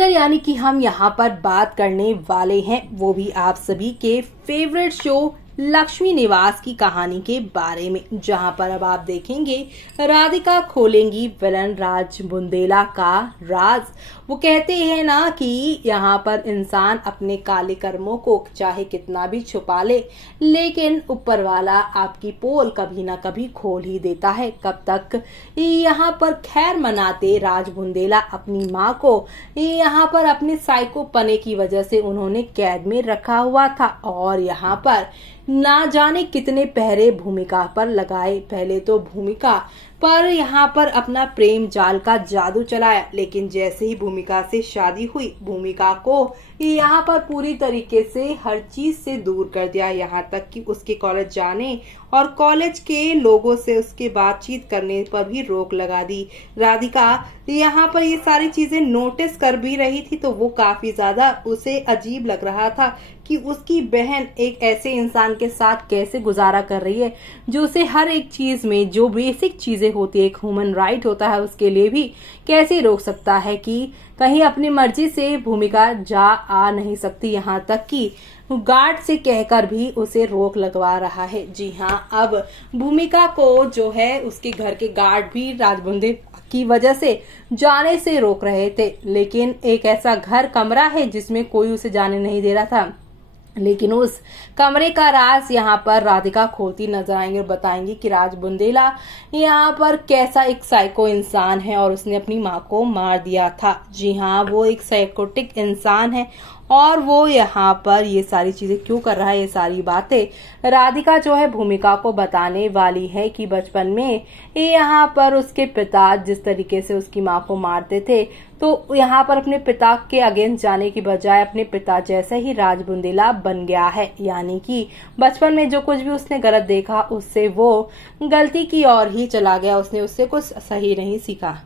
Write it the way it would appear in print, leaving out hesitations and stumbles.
Dinner यानी कि हम यहाँ पर बात करने वाले हैं वो भी आप सभी के फेवरेट शो लक्ष्मी निवास की कहानी के बारे में, जहां पर अब आप देखेंगे राधिका खोलेंगी विलन राज बुंदेला का राज। वो कहते हैं ना कि यहाँ पर इंसान अपने काले कर्मों को चाहे कितना भी छुपा ले, लेकिन ऊपर वाला आपकी पोल कभी ना कभी खोल ही देता है। कब तक यहाँ पर खैर मनाते राज बुंदेला अपनी माँ को यहाँ पर अपने साइको पने की वजह से उन्होंने कैद में रखा हुआ था, और यहाँ पर ना जाने कितने पहरे भूमिका पर लगाए। पहले तो भूमिका पर यहाँ पर अपना प्रेम जाल का जादू चलाया, लेकिन जैसे ही भूमिका से शादी हुई, भूमिका को यहाँ पर पूरी तरीके से हर चीज से दूर कर दिया। यहाँ तक कि उसके कॉलेज जाने और कॉलेज के लोगों से उसके बातचीत करने पर भी रोक लगा दी। राधिका यहाँ पर ये सारी चीजें नोटिस कर भी रही थी, तो वो काफी ज्यादा उसे अजीब लग रहा था कि उसकी बहन एक ऐसे इंसान के साथ कैसे गुजारा कर रही है जो उसे हर एक चीज में, जो बेसिक चीजें होती है, एक ह्यूमन राइट होता है, उसके लिए भी कैसे रोक सकता है कि कहीं अपनी मर्जी से भूमिका जा आ नहीं सकती। यहाँ तक कि गार्ड से कहकर भी उसे रोक लगवा रहा है। जी हाँ, अब भूमिका को जो है उसके घर के गार्ड भी राजबुंदे की वजह से जाने से रोक रहे थे, लेकिन एक ऐसा घर कमरा है जिसमें कोई उसे जाने नहीं दे रहा था। लेकिन उस कमरे का राज यहाँ पर राधिका खोलती नजर आएंगे और बताएंगी कि राज बुंदेला यहाँ पर कैसा एक साइको इंसान है और उसने अपनी माँ को मार दिया था। जी हाँ, वो एक साइकोटिक इंसान है और वो यहाँ पर ये सारी चीजें क्यों कर रहा है, ये सारी बातें राधिका जो है भूमिका को बताने वाली है कि बचपन में यहाँ पर उसके पिता जिस तरीके से उसकी माँ को मारते थे, तो यहाँ पर अपने पिता के अगेंस्ट जाने की बजाय अपने पिता जैसे ही राज बुंदेला बन गया है। यानी कि बचपन में जो कुछ भी उसने गलत देखा उससे वो गलती की ओर ही चला गया, उसने उससे कुछ सही नहीं सीखा।